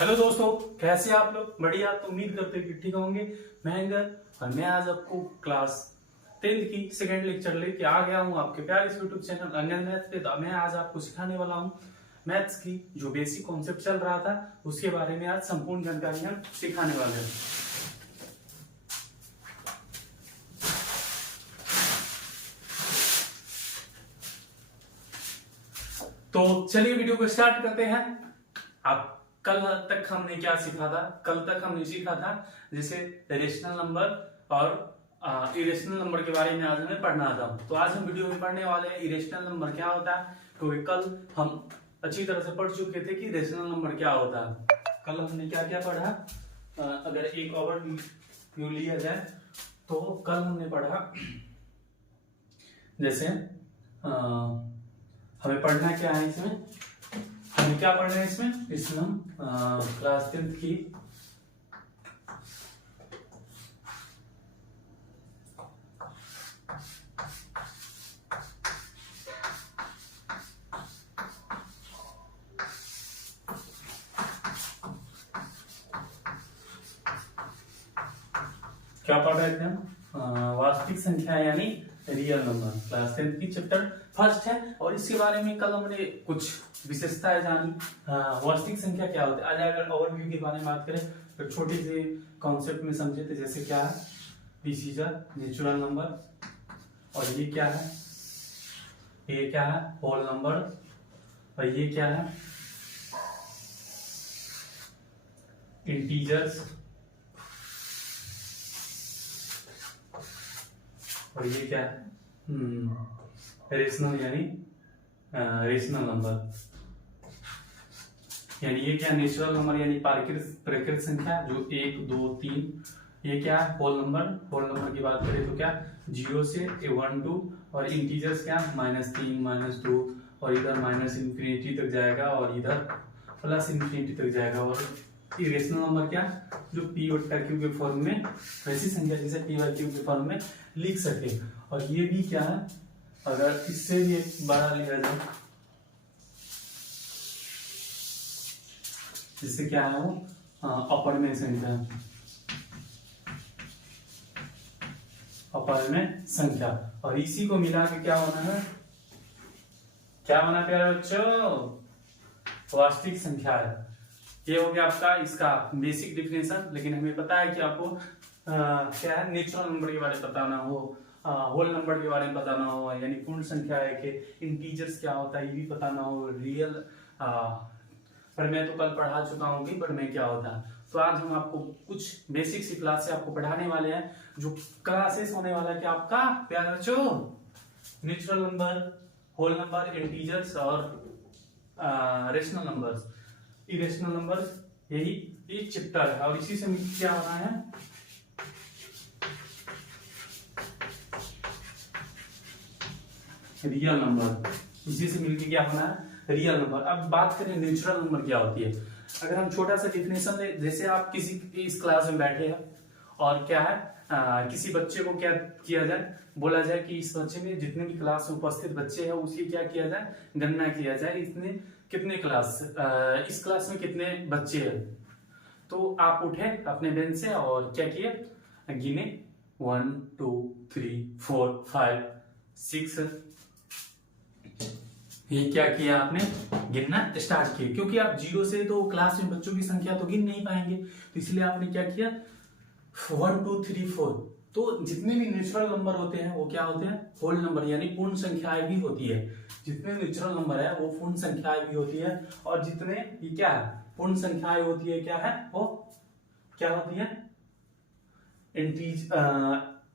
Hello दोस्तों, कैसे आप लोग? बढ़िया। तो उम्मीद करते हैं कि ठीक होंगे। मैं इंदर और मैं आज आपको क्लास 10th की सेकेंड लेक्चर लेके आ गया हूँ आपके प्यारे इस यूट्यूब चैनल अंजन मैथ्स पे। तो मैं आज आपको सिखाने वाला हूँ मैथ्स की जो बेसिक कॉन्सेप्ट चल रहा था उसके बारे में आज संपूर्ण जानकारी हम सिखाने वाले हैं। तो चलिए वीडियो को स्टार्ट करते हैं। आप कल तक हमने क्या सीखा था? कल तक हमने सीखा था जैसे रेशनल नंबर और इरेशनल नंबर के बारे में आज हमें पढ़ना था। तो आज हम वीडियो में पढ़ने वाले हैं इरेशनल नंबर क्या होता है, क्योंकि कल हम अच्छी तरह से पढ़ चुके थे कि रेशनल नंबर क्या होता है। कल हमने क्या क्या पढ़ा, अगर एक ओवरव्यू लिया जाए तो कल हमने पढ़ा जैसे हमें पढ़ना क्या है इसमें, हमें क्या पढ़ना है इसमें हम क्लास 10th की क्या पढ़ रहे थे हम? वास्तविक संख्या यानी रियल नंबर। क्लास 10th की चैप्टर फर्स्ट है और इसके बारे में कल हमने कुछ विशेषताएं जानी। वास्तविक संख्या क्या होती है, आज अगर ओवरव्यू के बारे में बात करें तो छोटे से कॉन्सेप्ट में समझे थे। जैसे क्या है, this is a natural number, और ये क्या है, ये क्या है, होल नंबर, और ये क्या है, इंटीजर्स, और ये क्या है, रेशनल यानी रेशनल नंबर। यानी ये क्या, नेचुरल नंबर यानी प्राकृतिक संख्या जो 1 2 3। ये क्या है, होल नंबर। होल नंबर की बात करें तो क्या, 0 से 1 2, और इंटीजर्स क्या, -3 -2, और इधर -इंफिनिटी तक जाएगा और इधर +इंफिनिटी तक जाएगा। और इरेशनल नंबर क्या, जो p/q के फॉर्म में, वैसी संख्या जिसे p/q के फॉर्म में लिख सके। और ये भी क्या है, अगर इससे भी एक बड़ा लिया जाए, जिससे क्या है वो अपर में संख्या, अपर में संख्या, और इसी को मिला के क्या होना है, क्या होना प्यारे बच्चों, वास्तविक संख्या है। ये हो गया आपका इसका बेसिक डिफिनेशन। लेकिन हमें पता है कि आपको क्या है, नेचुरल नंबर के बारे में बताना हो, होल नंबर के बारे में बताना हो, यानी पूर्ण संख्या है कि इंटीजर्स क्या होता है ये भी बताना हो, रियल पर मैं तो कल पढ़ा चुका हूँ कि पर मैं क्या होता है। तो आज हम आपको कुछ बेसिक सी क्लास से आपको पढ़ाने वाले हैं, जो क्लासेस होने वाला है कि आपका प्यारे बच्चों natural number, whole number, integers और रेशनल नंबर्स, इरेशनल नंबर्स, यही एक चैप्टर है। और इसी से क्या होना है, रियल नंबर। इसी से मिलकर क्या होना है, रियल नंबर। अब बात करें नेचुरल नंबर क्या होती है। अगर हम छोटा सा डिफिनेशन ले, जैसे आप किसी इस क्लास में बैठे हैं और क्या है, किसी बच्चे को क्या किया जाए, बोला जाए कि इस बच्चे में जितने भी क्लास में उपस्थित बच्चे हैं उसकी क्या किया जाए, गणना किया जाए, इसने कितने क्लास, इस क्लास में कितने बच्चे हैं। तो आप उठे अपने बेंच से और क्या किए, गिने 1 2 3 4 5 6। ये क्या किया आपने, गिनना स्टार्ट किया, क्योंकि आप 0 से तो क्लास में बच्चों की संख्या तो गिन नहीं पाएंगे। तो इसलिए आपने क्या किया, 1 2 3 4। तो जितने भी नेचुरल नंबर होते हैं वो क्या होते हैं, होल नंबर यानी पूर्ण संख्याएं भी होती है। जितने नेचुरल नंबर है वो पूर्ण संख्याएं भी होती है, और जितने ये क्या है, पूर्ण संख्याएं होती है, क्या है वो, क्या होती है,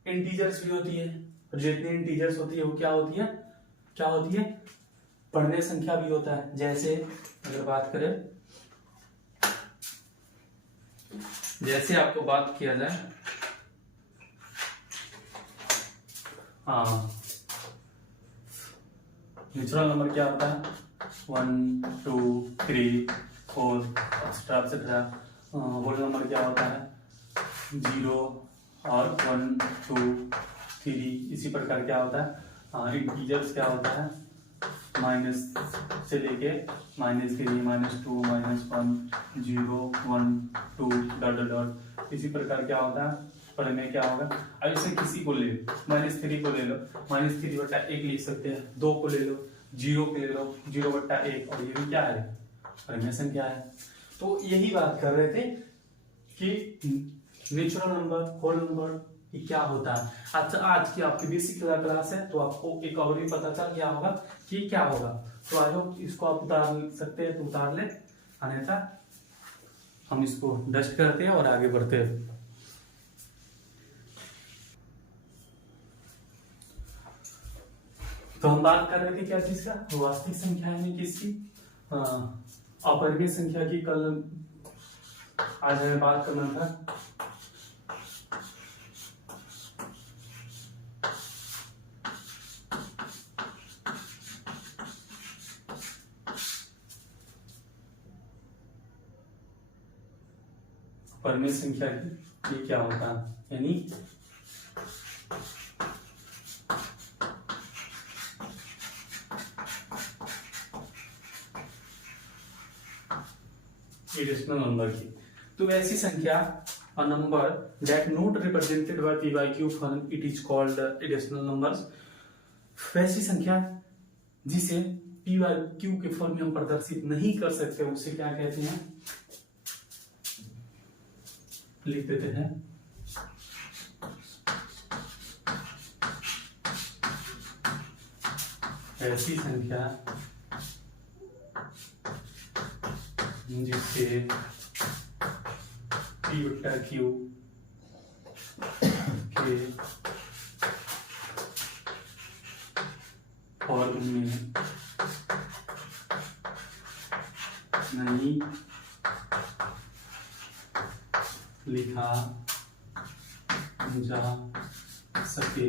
इंटीजर्स भी होती है। और जितनी इंटीजर्स होती है वो क्या होती है, क्या होती है, पढ़ने संख्या भी होता है। जैसे अगर बात करें, जैसे आपको बात किया जाए, नेचुरल नंबर क्या होता है, 1 2 3 4 एक्सेट्रा। होल नंबर क्या होता है, 0 और 1 2 3। इसी प्रकार क्या होता है, इंटीजर्स क्या होता है, माइनस से लेके -3 -2 -1 0 1 2 डॉट डॉट डॉट। इसी प्रकार क्या होता है पर में क्या होगा। अब इसे किसी को ले लो, -3 को ले लो, -3/1 लिख सकते हैं। 2 को ले लो, 0 को ले लो, 0/1। और ये भी क्या है परिमेय संख्या है। तो यही बात कर रहे थे कि नेचुरल नंबर, होल नंबर क्या होता है। अच्छा, आज की आपकी बेसिक क्लास है तो आपको एक और भी पता चल गया होगा कि क्या होगा। तो आई होप इसको आप उतार सकते हैं तो उतार ले, अन्यथा हम इसको डस्ट करते हैं और आगे बढ़ते हैं। तो हम बात कर रहे थे क्या चीज का, वास्तविक संख्या यानी किसकी, अपरिमेय संख्या की। कल आज हमें बात करना था परिमेय संख्या की ये क्या होता है, यानी इरेशनल नंबर की। तो ऐसी संख्या a number that not represented by p by q form it is called irrational numbers। वैसी संख्या जिसे p by q के फॉर्म में हम प्रदर्शित नहीं कर सकते उसे क्या कहते हैं, लिख देते हैं ऐसी संख्या जिससे p/q के फॉर्म में नहीं लिखा जा सके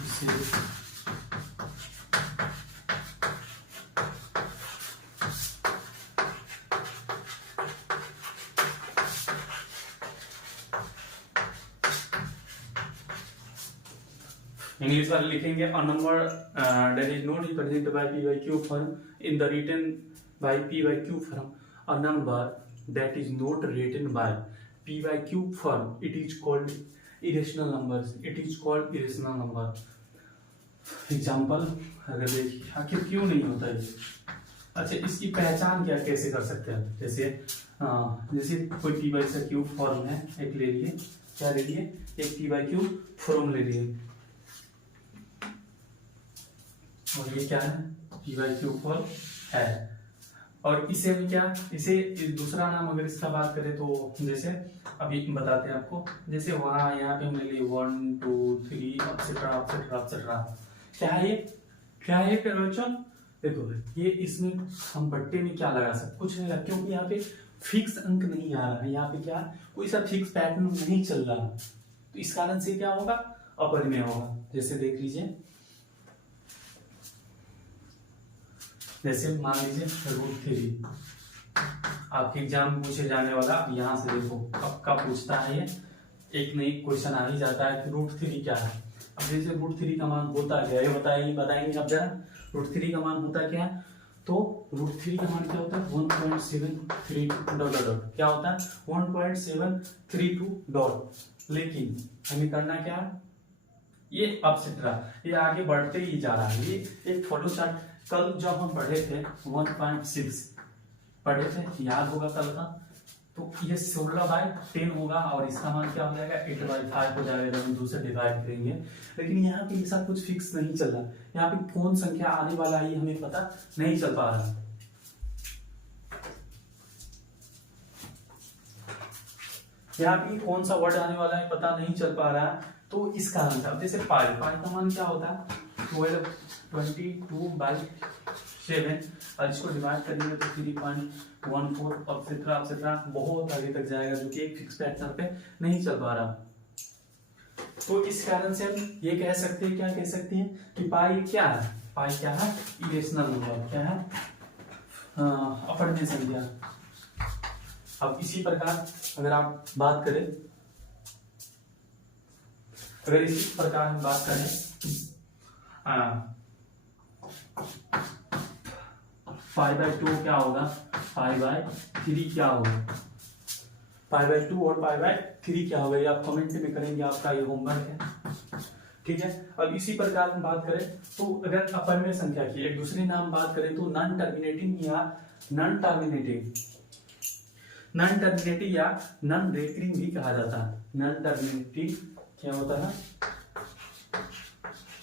उसे इंग्लिश वाले लिखेंगे a number that is not represented by p by q form in the written by p by q form, a number that is not written by p by q form it is called irrational numbers, it is called irrational number। Example अगर देखिए आखिर क्यों नहीं होता है। अच्छा, इसकी पहचान क्या कैसे कर सकते हैं, जैसे कोई p by q फॉर्म है, एक ले लिए, क्या ले लिए, एक p by q फॉर्म ले लिए और ये क्या है p by q फॉर्म है। और इसे भी क्या, इसे दूसरा नाम अगर इसका बात करें तो जैसे अभी बताते हैं आपको, जैसे वहां यहाँ पे हमने लिए 1 2 3 एटसेट्रा एटसेट्रा एटसेट्रा। क्या है ये, क्या है फिर बच्चों, देखो ये इसमें हम बट्टे में क्या लगा सकते, कुछ नहीं लगा, क्योंकि यहाँ पे फिक्स अंक नहीं आ रहा है, यहाँ पे क्या कोई सा फिक्स पैटर्न नहीं चल रहा, तो इस कारण से क्या होगा, अपरिमेय होगा। जैसे देख लीजिए, जैसे मान लीजिए √3 आपके एग्जाम में पूछे जाने वाला, अब यहाँ से देखो अब कब पूछता है ये, एक नई क्वेश्चन आ ही जाता है कि √3 क्या है। अब जैसे √3 का मान होता क्या है ये बताएंगे अब जरा, √3 का मान होता क्या है, तो √3 का मान क्या होता है 1.732 डॉट डॉट, क्या होता है 1.732 डॉट। लेकिन हमें करना क्या है, ये एटसेट्रा ये आगे बढ़ते ही जा रहा है, ये एक फॉलो चार्ट। कल जब हम पढ़े थे 1.6 पढ़े थे, याद होगा कल का, तो ये 16/10 होगा और इसका मान क्या हो जाएगा 8/5 हो जाएगा जब हम 2 से डिवाइड करेंगे। लेकिन यहाँ पे ऐसा कुछ फिक्स नहीं चल रहा, यहाँ पे कौन संख्या आने वाला है हमें पता नहीं चल पा रहा, यहाँ पे कौन सा वर्ड आने वाला है पता नहीं चल पा रहा है। तो इस कारण से जैसे पाई का मान क्या होता है 22/7 और इसको डिवाइड करेंगे तो 3.14 एटसेट्रा एटसेट्रा बहुत आगे तक जाएगा, जो कि एक फिक्स पैटर्न पे नहीं चल पा रहा। तो इस कारण से हम ये कह सकते हैं, क्या कह सकते हैं कि पाई क्या है, पाई क्या है इरेशनल नंबर, क्या है अपरिमेय संख्या। अब इसी प्रकार अगर आप बात करें अगर इसी प्रकार हम बात करें पाई बाय 2 क्या होगा, पाई बाय 3 क्या होगा, पाई बाय 2 और पाई बाय 3 क्या होगा, ये आप कमेंट में करेंगे, आपका ये होमवर्क है, ठीक है। अब इसी प्रकार हम बात करें तो अगर अपरिमेय संख्या की एक दूसरे नाम बात करें तो नॉन टर्मिनेटिंग या नॉन टर्मिनेटिंग या नॉन रेकरिंग भी कहा जाता है। नॉन टर्मिनेटिंग क्या होता है,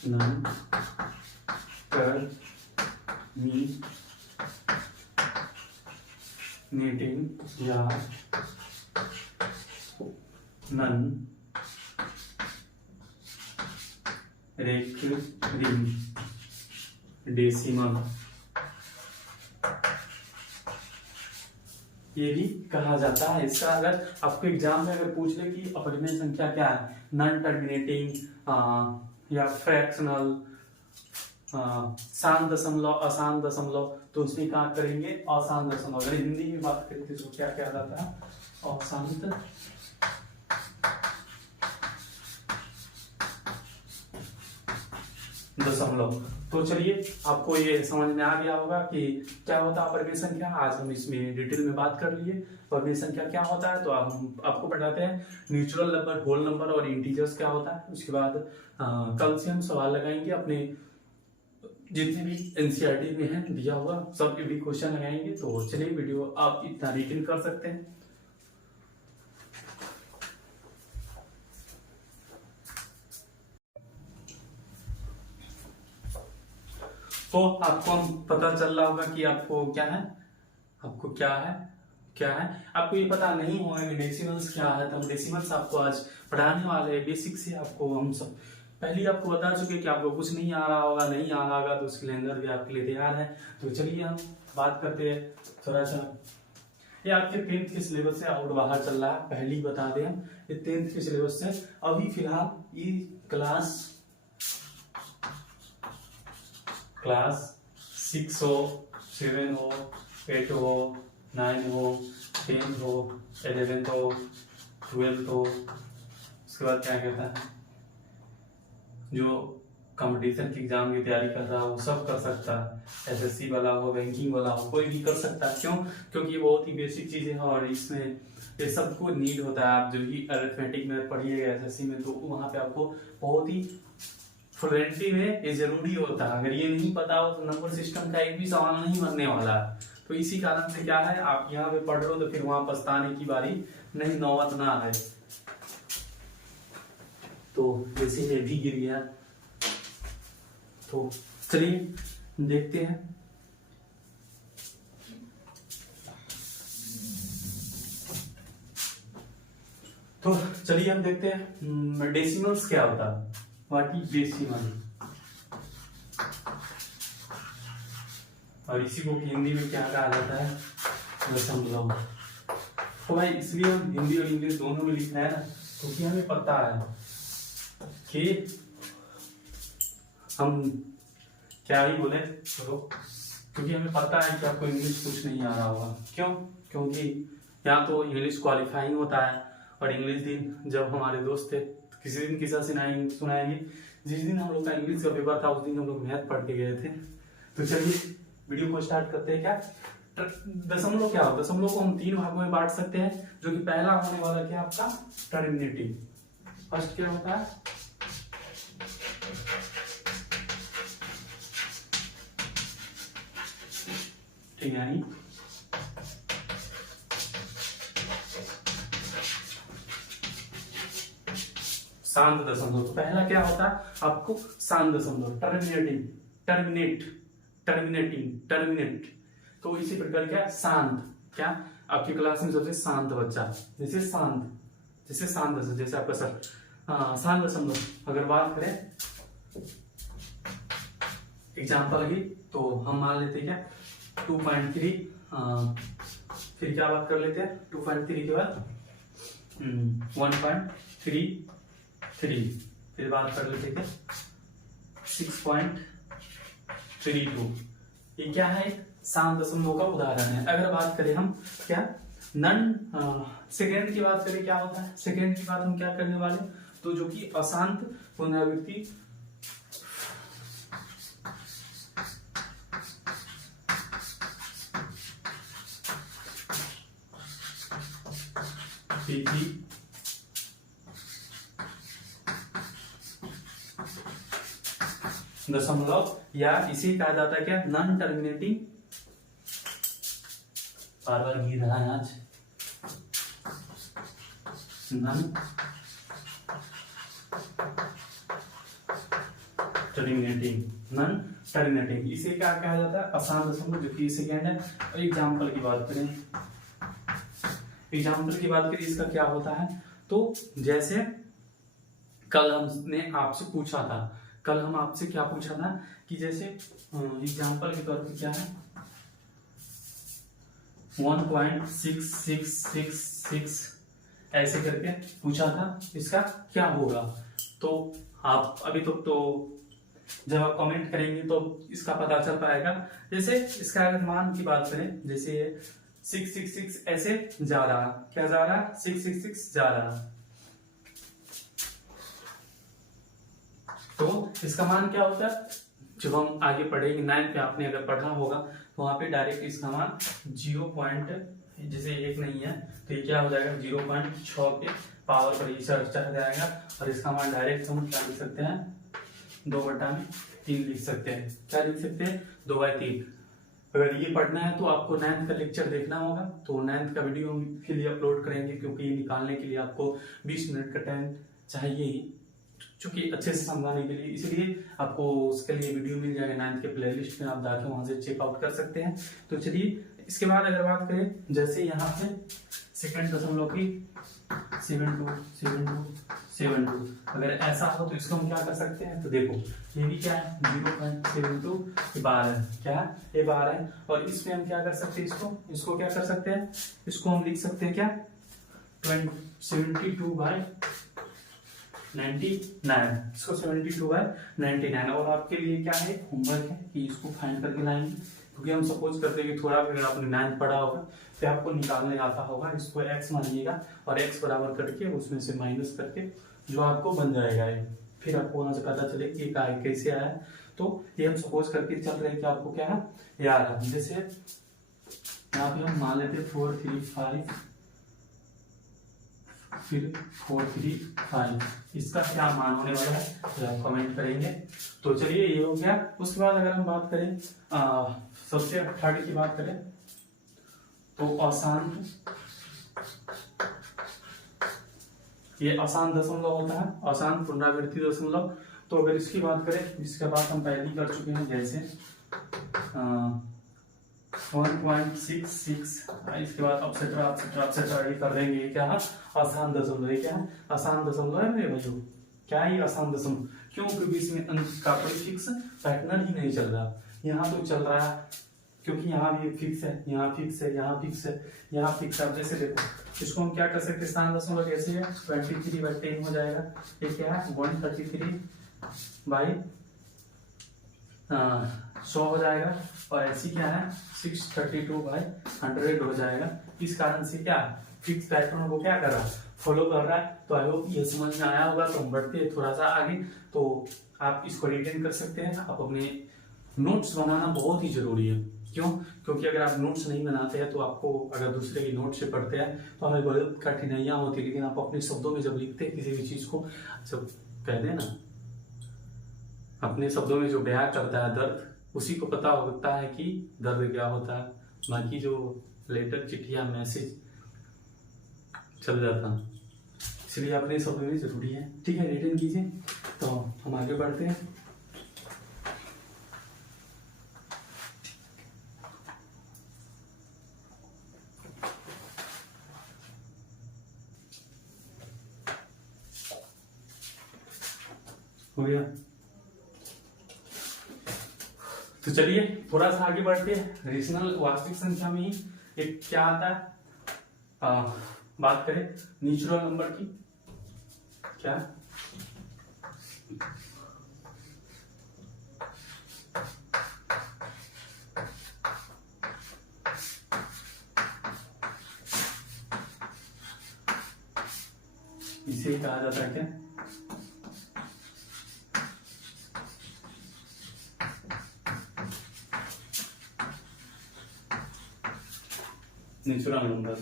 नॉन टर्मिनेटिंग या नॉन रेकरिंग डेसिमल ये भी कहा जाता है। इसका अगर आपको एग्जाम में अगर पूछ ले कि अपरिमेय संख्या क्या है, नॉन टर्मिनेटिंग या फ्रैक्शनल, शांत दशमलव, अशांत दशमलव, तो उसमें क्या करेंगे, अशांत दशमलव। अगर हिंदी में बात करें तो क्या क्या जाता है, अशांत दशमलव। तो चलिए आपको ये समझ में आ गया होगा कि क्या होता है अपरिमेय संख्या। आज हम इसमें डिटेल में बात कर लिए अपरिमेय संख्या क्या होता है। तो अब हम आपको बताते हैं नेचुरल नंबर, होल नंबर और इंटीजर्स क्या होता है। उसके बाद कल से हम सवाल लगाएंगे अपने जितने भी एनसीईआरटी में है दिया हुआ सब भी क्वेश्चन लगाएंगे। तो चलिए वीडियो आप इतना रिटेन कर सकते हैं। तो आपको पता चल रहा होगा कि आपको क्या है, आपको क्या है आपको ये पता नहीं होगा कि डेसिमल्स क्या है। तो डेसिमल्स आपको आज पढ़ाने वाले हैं बेसिक से। आपको हम सब पहले आपको बता चुके कि आपको कुछ नहीं आ रहा होगा, नहीं आ रहा होगा तो उसके लिए अंदर भी आपके लिए तैयार है। तो चलिए हम बात करते हैं थोड़ा सा। ये आपके 10th के सिलेबस से आउट बाहर चल रहा है, पहले ही बता दें हम। ये 10th के सिलेबस से अभी फिलहाल ये क्लास 6 हो, 7 हो, 8 हो, 9 हो, 10 हो, 11 हो, 12 हो। उसके बाद क्या कहता है, जो कंपटीशन की एग्जाम की तैयारी कर रहा हो वो सब कर सकता है। एसएससी वाला हो, बैंकिंग वाला हो, कोई भी कर सकता है। क्यों? क्योंकि ये बहुत ही बेसिक चीजें हैं और इसमें ये सबको नीड होता है। आप जो भी अरिथमेटिक में पढ़िएगा एसएससी में तो वहां पे आपको बहुत ही फ्लुएंसी में ये जरूरी होता है। अगर ये नहीं पता हो तो नंबर सिस्टम का एक भी सवाल नहीं बनने वाला है। तो इसी कारण से क्या है, आप यहाँ पे पढ़ रहे हो तो फिर वहां पछताने की बारी नहीं, नौबत ना आए। तो जैसे ये भी गिर गया तो चलिए देखते हैं। तो चलिए हम देखते हैं डेसिमल्स क्या होता है। व्हाट इज डेसिमल, और इसी को हिंदी में क्या कहा जाता है, दशमलव। तो भाई इसलिए हम हिंदी और इंग्लिश दोनों में लिखना है ना, क्योंकि हमें पता है कि हम क्या ही बोले तो, क्योंकि हमें पता है कि आपको इंग्लिश कुछ नहीं आ रहा होगा। क्यों? क्योंकि यहाँ तो इंग्लिश क्वालिफाइंग होता है और इंग्लिश दिन जब हमारे दोस्त थे किसी दिन किस्सा सुनाएंगे। जिस दिन हम लोग का इंग्लिश का पेपर था उस दिन हम लोग मैथ पढ़ के गए थे। तो चलिए वीडियो को स्टार्ट करते हैं। क्या दशमलव क्या होता है? दशमलव को हम 3 भागों में बांट सकते हैं, जो कि पहला होने वाला क्या आपका टर्मिनेटिव। फर्स्ट क्या होता है, ठीक है, यानी शांत दशमलव। तो पहला क्या होता है आपको शांत दशमलव, टर्मिनेट। तो इसी प्रकार क्या शांत, क्या आपकी क्लास में सबसे शांत बच्चा, जैसे शांत दशमलव, जैसे आपका सर शांत दशमलव। अगर बात करें एग्जाम्पल की तो हम मान लेते क्या 2.3, फिर क्या बात कर लेते हैं 2.3 के बाद 1.33, फिर बात कर लेते क्या 6.32। ये क्या है, शांत दशमलव का उदाहरण है। अगर बात करें हम क्या सेकेंड की बात करें, क्या होता है सेकेंड की बात हम क्या करने वाले तो जो कि अशांत पुनरावृत्ति तिथि दशमलव, या इसे कहा जाता है क्या, नॉन टर्मिनेटिंग, बार बार गिर रहा है आज, नॉन टर्मिनेटिंग, नॉन टर्मिनेटिंग, इसे क्या कहा जाता है, अशांत दशमलव, जो कि सेकेंड है। और एग्जाम्पल की बात करें, इसका क्या होता है, तो जैसे कल हमने आपसे पूछा था, कल हम आपसे क्या पूछा था कि जैसे एग्जाम्पल के तौर पे क्या है 1.6666 ऐसे करके पूछा था, इसका क्या होगा। तो आप अभी तो जब आप कमेंट करेंगे तो इसका पता चल पाएगा। जैसे इसका अगर मान की बात करें, जैसे 666 ऐसे जा रहा, क्या जा रहा, 666 जा रहा, तो इसका मान क्या होता है, जब हम आगे पढ़ेंगे 9 पे आपने अगर पढ़ा होगा तो वहां पे डायरेक्ट इसका मान 0. जैसे 1 नहीं है तो ये क्या हो जाएगा 0.6 के पावर पर ये चढ़ जाएगा, और इसका मान डायरेक्ट हम क्या लिख सकते हैं 2/3 लिख सकते हैं। क्या लिख सकते हैं 2/3। अगर ये पढ़ना है तो आपको 9th का लेक्चर देखना होगा, तो 9th का वीडियो हम के लिए अपलोड करेंगे, क्योंकि ये निकालने के लिए आपको 20 मिनट का टाइम चाहिए ही, चूंकि अच्छे से समझाने के लिए, इसलिए आपको उसके लिए वीडियो मिल जाएगा 9th के प्लेलिस्ट में, आप जाके वहां से चेकआउट कर सकते हैं। तो चलिए इसके बाद अगर बात करें, जैसे यहाँ पे सेकंड दशमलव की 7272, अगर ऐसा हो तो इसको हम क्या कर सकते हैं, तो देखो ये भी क्या है 0.72, ये बार है, क्या है ये बार है, और इसमें हम क्या कर सकते हैं, इसको क्या कर सकते हैं, इसको हम लिख सकते हैं क्या 72/99, इसको 72/99। और आपके लिए क्या है होमवर्क है कि इसको फाइंड करके लाएंगे, क्योंकि हम सपोज करते हैं कि थोड़ा भी अगर आपने 9th पढ़ा होगा तो आपको निकालने आता होगा, इसको x मानिएगा और x बराबर करके उसमें से माइनस करके जो आपको बन जाएगा ये, फिर आपको वहां से पता चले कि कैसे आया। तो ये हम सपोज करके चल रहे हैं कि आपको क्या है ये आ रहा है, जैसे यहाँ पे हम मान लेते 435, फिर 435, इसका क्या मान होने वाला है तो आप कमेंट करेंगे। तो चलिए ये हो गया। उसके बाद अगर हम बात करें सबसे थर्ड की बात करें तो अशांत, ये अशांत दशमलव होता है, अशांत पुनरावृत्ति दशमलव। तो अगर इसकी बात करें, जिसके बाद हम पहले ही कर चुके हैं, जैसे 1.66, इसके बाद अपसेटर ये कर देंगे, ये क्या है अशांत दशमलव, ये क्या है अशांत दशमलव है मेरे भाइयों, क्या है अशांत दशमलव, क्यों, क्योंकि इसमें अंक का कोई फिक्स पैटर्न ही नहीं चल रहा, यहाँ तो चल रहा है क्योंकि यहाँ भी फिक्स है, यहाँ फिक्स है, यहाँ फिक्स है, यहाँ फिक्स है। जैसे देखो इसको हम क्या कर सकते हैं, स्थान दशमलव कैसे है 23/10 हो जाएगा, ये क्या है 133/100 हो जाएगा, और ऐसी क्या है 632/100 हो जाएगा। इस कारण से क्या फिक्स पैटर्न को क्या कर रहा है फॉलो कर रहा है। तो आई होप ये समझ में आया होगा। तो हम बढ़ते हैं थोड़ा सा आगे, तो आप इसको रिटेन कर सकते हैं। आप अपने नोट्स बनाना बहुत ही जरूरी है, क्यों, क्योंकि अगर आप नोट्स नहीं बनाते हैं तो आपको अगर दूसरे की नोट से पढ़ते हैं तो हमें बहुत कठिनाइयां होती है, लेकिन आप अपने शब्दों में जब लिखते हैं किसी भी चीज को, जब कहते हैं ना अपने शब्दों में जो बयां करता है दर्द, उसी को पता होता है कि दर्द क्या होता है, बाकी जो लेटर चिट्ठिया मैसेज चल जाता है। इसलिए अपने शब्दों में जरूरी है। ठीक है, रिटर्न कीजिए। तो हम आगे बढ़ते हैं। हो गया। तो चलिए थोड़ा सा आगे बढ़ते हैं। रेशनल वास्तविक संख्या में ही एक क्या आता है, बात करें नेचुरल नंबर की, क्या इसे कहा जाता है क्या नेचुरल नंबर।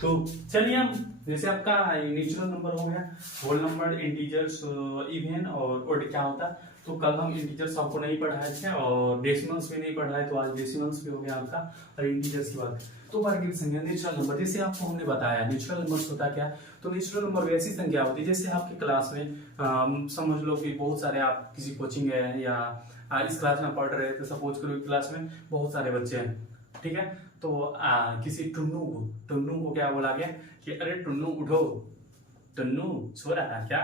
तो चलिए हम जैसे आपका नेचुरल नंबर हो गया, होल नंबर, इंटीजर्स, इवन और ओड क्या होता है। तो कल हम इंटीजर्स आपको नहीं पढ़ाए थे और डेसिमल्स भी नहीं पढ़ाए, तो आज डेसिमल्स भी हो गया आपका और इंटीजर्स की बात। तो वर्गीकृत संख्या नेचुरल नंबर, जैसे आपको हमने बताया नेचुरल नंबर होता क्या। तो नेचुरल नंबर वैसी संख्या होती है जैसे आपके क्लास में समझ लो कि बहुत सारे आप किसी कोचिंग गए हैं या इस क्लास में पढ़ रहे हैं, तो सपोज करो क्लास में बहुत सारे बच्चे हैं, ठीक है। तो किसी टुन्नू को क्या बोला गया कि अरे टुन्नू उठो, टुन्नू सो रहा है क्या,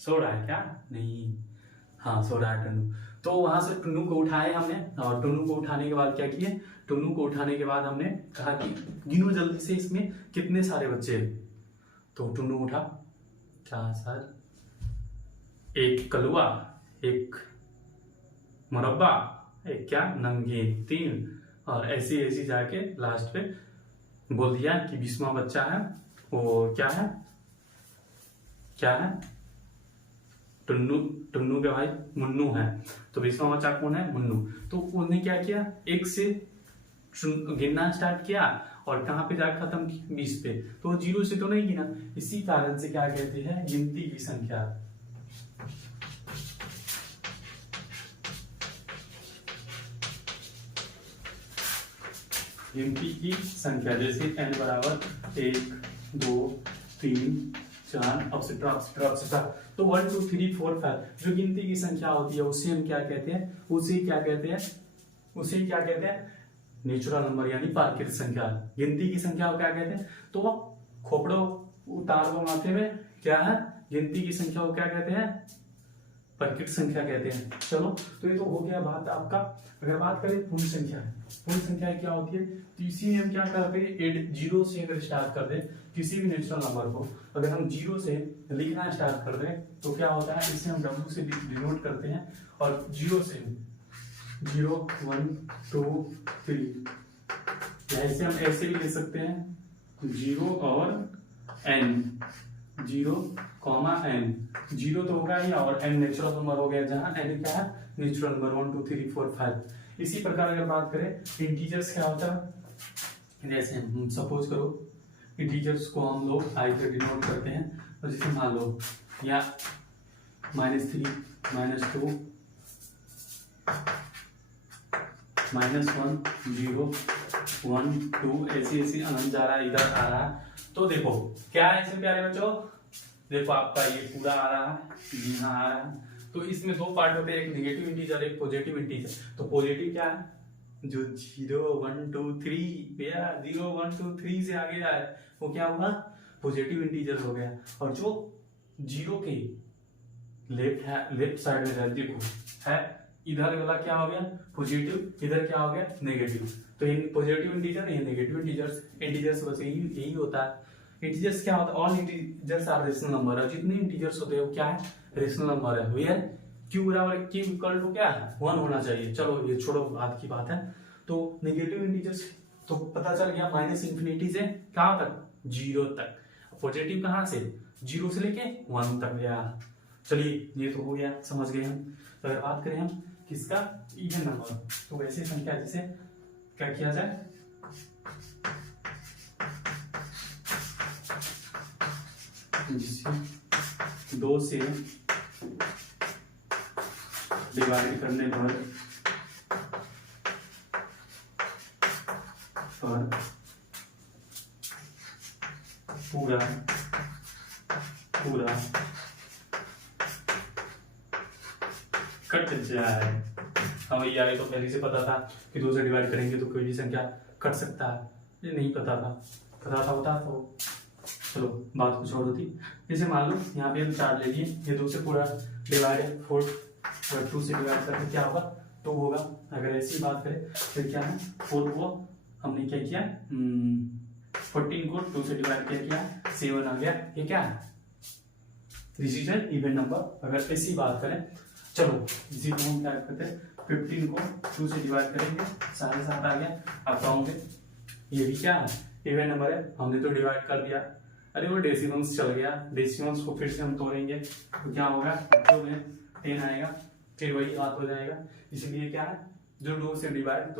सो रहा है क्या, नहीं, हाँ सो रहा है टुन्नू। तो वहां से टुन्नू को उठाए हमने, और टुन्नू को उठाने के बाद क्या किए, टुन्नू को उठाने के बाद हमने कहा कि गिनो जल्दी से इसमें कितने सारे बच्चे हैं। तो टुन्नू उठा, क्या सर, एक कलुआ, एक मुरब्बा, एक क्या नमकीन, 3, और ऐसी ऐसी जाके लास्ट पे बोल दिया कि 20वां बच्चा है वो क्या है, क्या है, टुन्नू, टुन्नू के भाई मुन्नू है। तो 20वां बच्चा कौन है, मुन्नू। तो उन्होंने क्या किया, 1 से गिनना स्टार्ट किया और कहाँ पे जाकर खत्म की, 20 पे। तो 0 से तो नहीं गिना, इसी कारण से क्या कहते हैं, गिनती की संख्या। गिनती की संख्या, जैसे n बराबर 1 2 3 4 एक्सेट्रा। तो 1 2 3 4 5 जो गिनती की संख्या होती है उसे हम क्या कहते हैं, उसे क्या कहते हैं नेचुरल नंबर यानी प्राकृतिक संख्या। गिनती की संख्या को क्या कहते हैं, तो खोपड़ो उतार दो माथे में, क्या है, गिनती की संख्या को क्या कहते हैं, प्राकृतिक संख्या कहते हैं। चलो, तो ये तो हो गया बात आपका। अगर बात करें पूर्ण संख्या, पूर्ण संख्या क्या होती है, तो इसी में हम क्या करते हैं, 0 से अगर स्टार्ट कर दे किसी भी नेचुरल नंबर को, अगर हम 0 से लिखना स्टार्ट कर दें तो क्या होता है, इसे हम W से डिनोट करते हैं, और 0 से 0 1 2 3, ऐसे हम ऐसे भी ले सकते हैं 0 और n, 0, n, 0 तो होगा ही और n नेचुरल नंबर हो गया, जहां n क्या है, नेचुरल नंबर 1 2 3 4 5। इसी प्रकार अगर बात करें इंटीजर्स क्या होता है, जैसे हम सपोज करो इंटीजर्स को हम लोग i से डिनोट करते हैं, और जैसे मान लो या -3 -2 -1 0 1 2 ऐसी अनंत जा रहा है, इधर आ रहा है। तो देखो क्या है इसमें प्यारे बच्चों, देखो आपका ये पूरा आ रहा है, यहाँ आ रहा है। तो इसमें 2 पार्ट होते हैं, एक नेगेटिव इंटीजर, एक पॉजिटिव इंटीजर। तो पॉजिटिव क्या है, जो 0 1 2 3 या 0 1 2 3 से आगे जाए वो क्या होगा, पॉजिटिव इंटीजर हो गया। और जो 0 के लेफ्ट साइड में है, देखो है इधर वाला क्या हो गया पॉजिटिव, इधर क्या हो गया नेगेटिव। तो ये पॉजिटिव इंटीजर, ये नेगेटिव इंटीजर्स। इंटीजर्स बस यही होता है। इंटीजर्स क्या होता है, all integers are rational number है। जितने इंटीजर्स होते हैं वो क्या है, रेशनल नंबर है। वेयर q बराबर q इक्वल टू क्या है, 1 होना चाहिए। चलो ये छोड़ो, बात की बात है। तो नेगेटिव इंटीजर्स तो पता चल गया, -∞ से कहां तक, 0 तक। पॉजिटिव कहां से, 0 से लेके 1 तक गया। चलिए ये तो हो गया, समझ गए हम। तो अगर बात करें हम किसका, इवन नंबर, तो वैसे संख्या जिसे क्या किया जाए, जिसे 2 से डिवाइड करने पर पूरा कट जाए। हाँ भैया, ये तो पहले से पता था कि 2 से डिवाइड करेंगे तो कोई भी संख्या कट सकता है, ये नहीं पता था होता तो चलो बात कुछ और होती। जैसे मान लो यहाँ पे हम 4 ले लिए, ये 2 से पूरा डिवाइड है, 4 और 2 से डिवाइड करके क्या होगा, 2 होगा। अगर ऐसी बात करें फिर क्या है, 4 को हमने क्या किया, 14 को 2 से डिवाइड किया 7 आ गया। ये क्या है, this is an even number. अगर ऐसी बात करें, चलो इसी को हम क्या करते हैं, 15 को 2 से डिवाइड करेंगे, 7.5 आ गया। आप कहोगे ये भी क्या है, इवन नंबर है, हमने तो डिवाइड कर दिया। अरे वो डेसिमल्स चल गया, डेसिमल्स को फिर से हम तोड़ेंगे तो क्या होगा, जो में 10 आएगा, फिर वही हाथ हो जाएगा। इसलिए क्या है, जो 2 से डिवाइड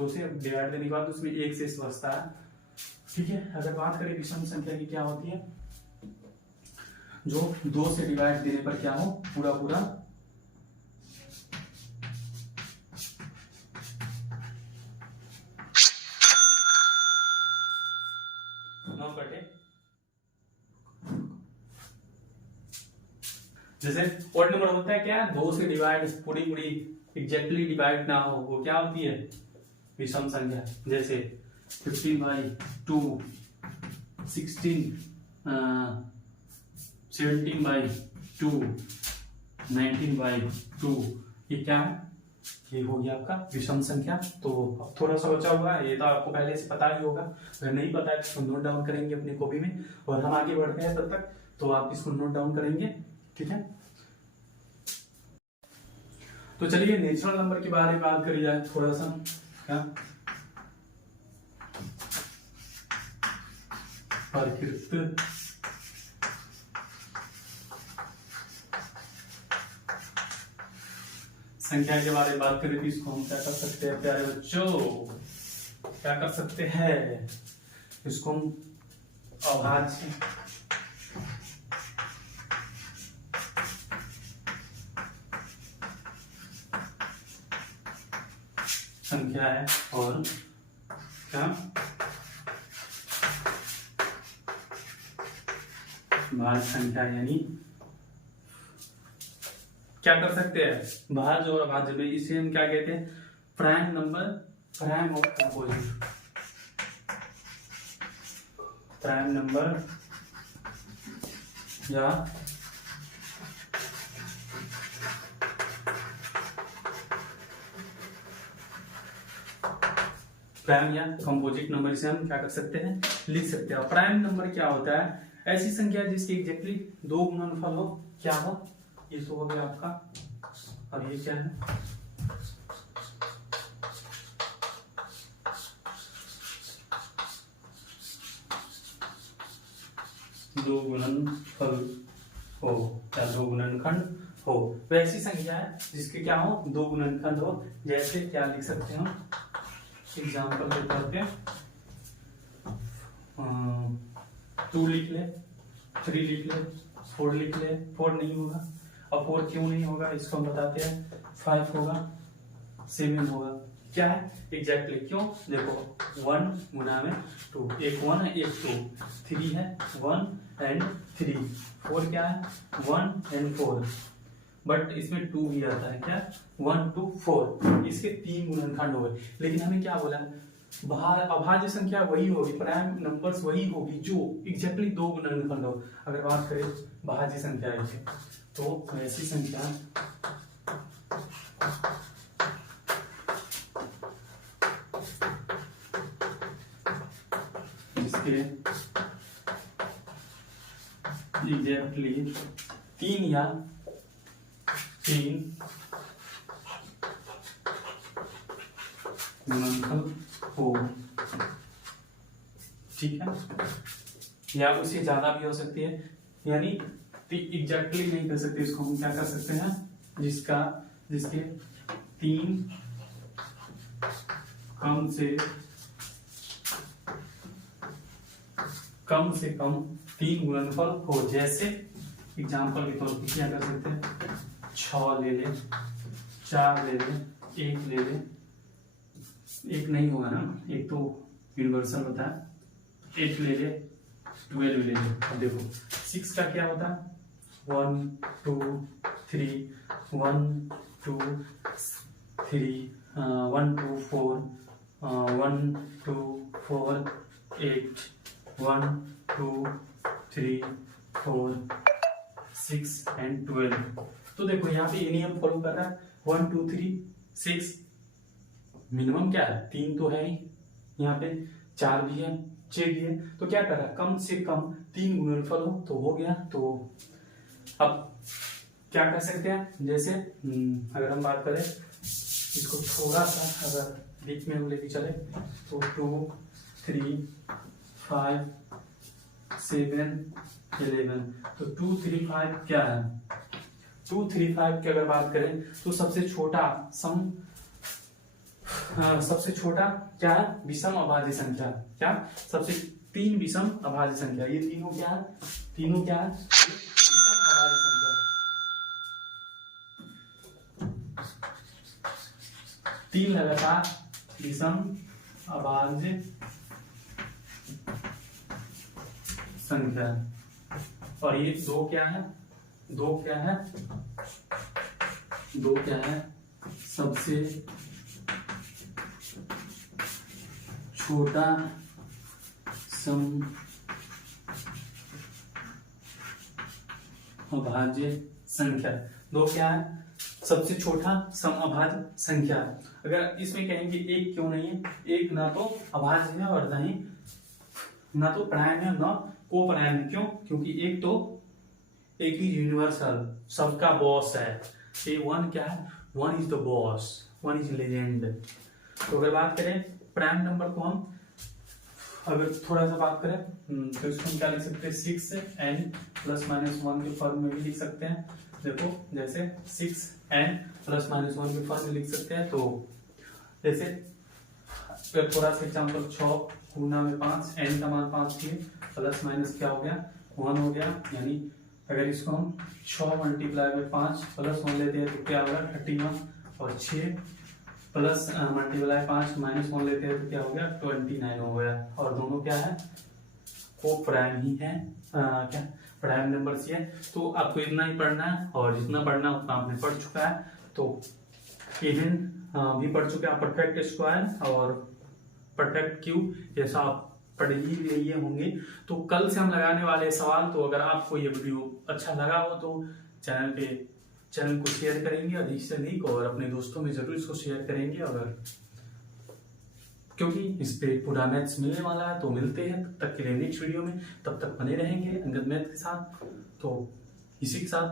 देने के बाद उसमें 1 शेष बचता है। ठीक है, अगर बात करें विषम संख्या की क्या होती है, जो 2 से डिवाइड देने पर क्या हो, पूरा पूरा 9 कटे। जैसे ओड नंबर होता है क्या, 2 से डिवाइड पूरी एग्जैक्टली डिवाइड ना हो, वो क्या होती है, विषम संख्या। जैसे 15/2, 16, 17/2, 19/2, ये क्या है, ये हो गया आपका विषम संख्या। तो थोड़ा सा बचा हुआ है, ये तो आपको पहले से पता ही होगा, अगर नहीं पता है तो नोट डाउन करेंगे अपनी कॉपी में, और हम आगे बढ़ते हैं तब तक, तो आप इसको नोट डाउन करेंगे। ठीक है, तो चलिए नेचुरल नंबर के बारे में बात करी जाए थोड़ा सा। क्या प्रकृत संख्या के बारे में बात करें तो इसको हम क्या कर सकते हैं प्यारे बच्चों, क्या कर सकते हैं, इसको हम अभाज्य संख्या है, और क्या भाज्य संख्या, यानी क्या कर सकते हैं, भाज्य और अभाज्य में इसे हम क्या कहते हैं, प्राइम नंबर, प्राइम और कंपोजिट, प्राइम नंबर या प्राइम या कंपोजिट नंबर, इसे हम क्या कर सकते हैं, लिख सकते हैं। प्राइम नंबर क्या होता है, ऐसी संख्या जिसकी एग्जैक्टली 2 गुणनफल हो, क्या हो, ये तो हो गया आपका, और ये क्या है, दो गुणनफल हो या 2 गुणनखंड हो, वैसी संख्या है जिसके क्या हो, 2 गुणनखंड हो। जैसे क्या लिख सकते हैं, एग्जाम्पल के तौर पे 2 लिख ले, 3 लिख ले, 4 लिख ले, 4 नहीं होगा, और 4 क्यों नहीं होगा इसको हम बताते हैं, 5 होगा, 7 होगा, क्या है एग्जैक्टली, क्यों, देखो 1 गुना में 2, एक 1 है एक 2, 3 है 1 एंड 3, 4 क्या है 1 एंड 4, बट इसमें 2 भी आता है, क्या 1 2 4, इसके 3 गुणनखंड हो गए। लेकिन हमें क्या बोला, अभाज्य संख्या वही होगी, प्राइम नंबर्स वही होगी जो एग्जैक्टली 2 गुणनखंड हो। अगर बात करें भाज्य संख्या की, तो ऐसी संख्या जिसके एग्जैक्टली 3 या 3 गुणनफल हो, ठीक है, या उससे ज्यादा भी हो सकती है, यानी एग्जैक्टली नहीं कर सकते, इसको हम क्या कर सकते हैं, जिसके 3 कम से कम 3 गुणनफल हो। जैसे एग्जाम्पल के तौर पर क्या कर सकते हैं, 6 ले ले, 4 ले ले, 1 ले ले, 1 नहीं होगा ना, एक तो यूनिवर्सल होता है, 8 ले ले, 12 ले ले। अब देखो 6 का क्या होता है, 1 2 3, 1 2 3, 1 2 4, 1 2 4 8, 1 2 3 4 6 एंड 12। तो देखो यहाँ पे ये नियम फॉलो कर रहा है, 1 2 3 6, मिनिमम क्या है 3 तो है ही, यहाँ पे 4 भी है, 6 भी है, तो क्या कर रहा है, कम से कम 3 गुणनफल हो तो हो गया। तो अब क्या कर सकते हैं, जैसे अगर हम बात करें इसको थोड़ा सा अगर बीच में हम लेके चले, तो 2 3 5 7 11, तो 2 3 5 क्या है 235 की अगर बात करें तो सबसे छोटा सबसे छोटा क्या है, विषम अभाज्य संख्या। क्या सबसे 3 विषम अभाज्य संख्या, ये तीनों क्या है, तीनों क्या है, विषम अभाज्य संख्या। 3 लगातार विषम अभाज्य संख्या, और ये दो क्या है, दो क्या है, दो क्या है, सबसे छोटा सम अभाज्य संख्या। दो क्या है, सबसे छोटा सम अभाज्य संख्या। अगर इसमें कहेंगे एक क्यों नहीं है, एक ना तो अभाज्य है और ना तो प्राइम है ना को प्राइम है। क्यों? क्योंकि एक तो एक ही यूनिवर्सल सबका बॉस है। ये वन क्या है, one is the boss, one is legend. तो अगर बात करें प्राइम नंबर को, हम अगर थोड़ा सा बात करें तो इसको हम क्या लिख सकते हैं, 6n प्लस माइनस 1 के फॉर्म में भी लिख सकते हैं। देखो जैसे 6n प्लस माइनस 1 के फॉर्म में लिख सकते हैं। तो जैसे थोड़ा सा एग्जाम्पल, 6 गुना में 5, n का मान 5 लिए प्लस माइनस क्या हो गया, 1 हो गया। यानी अगर इसको हम 6 मल्टीप्लाई में 5 प्लस 1 लेते हैं तो क्या होगा 31, और 6 प्लस मल्टीप्लाई 5 माइनस 1 लेते हैं तो क्या हो गया 29 हो गया। और दोनों क्या है, को प्राइम ही है, क्या प्राइम नंबर ही है। तो आपको इतना ही पढ़ना है, और जितना पढ़ना उतना आपने पढ़ चुका है। तो इवन भी पढ़ चुके हैं, परफेक्ट स्क्वायर और परफेक्ट क्यूब ये सब पढ़ ही लिए होंगे। तो कल से हम लगाने वाले सवाल। तो अगर आपको ये वीडियो अच्छा लगा हो तो चैनल को शेयर करेंगे अधिक से अधिक, और अपने दोस्तों में जरूर इसको शेयर करेंगे। अगर क्योंकि इस पे पूरा मैथ्स मिलने वाला है। तो मिलते हैं तब तक के लिए नेक्स्ट वीडियो में, तब तक बने रहेंगे अंगद मैथ के साथ। तो इसी के साथ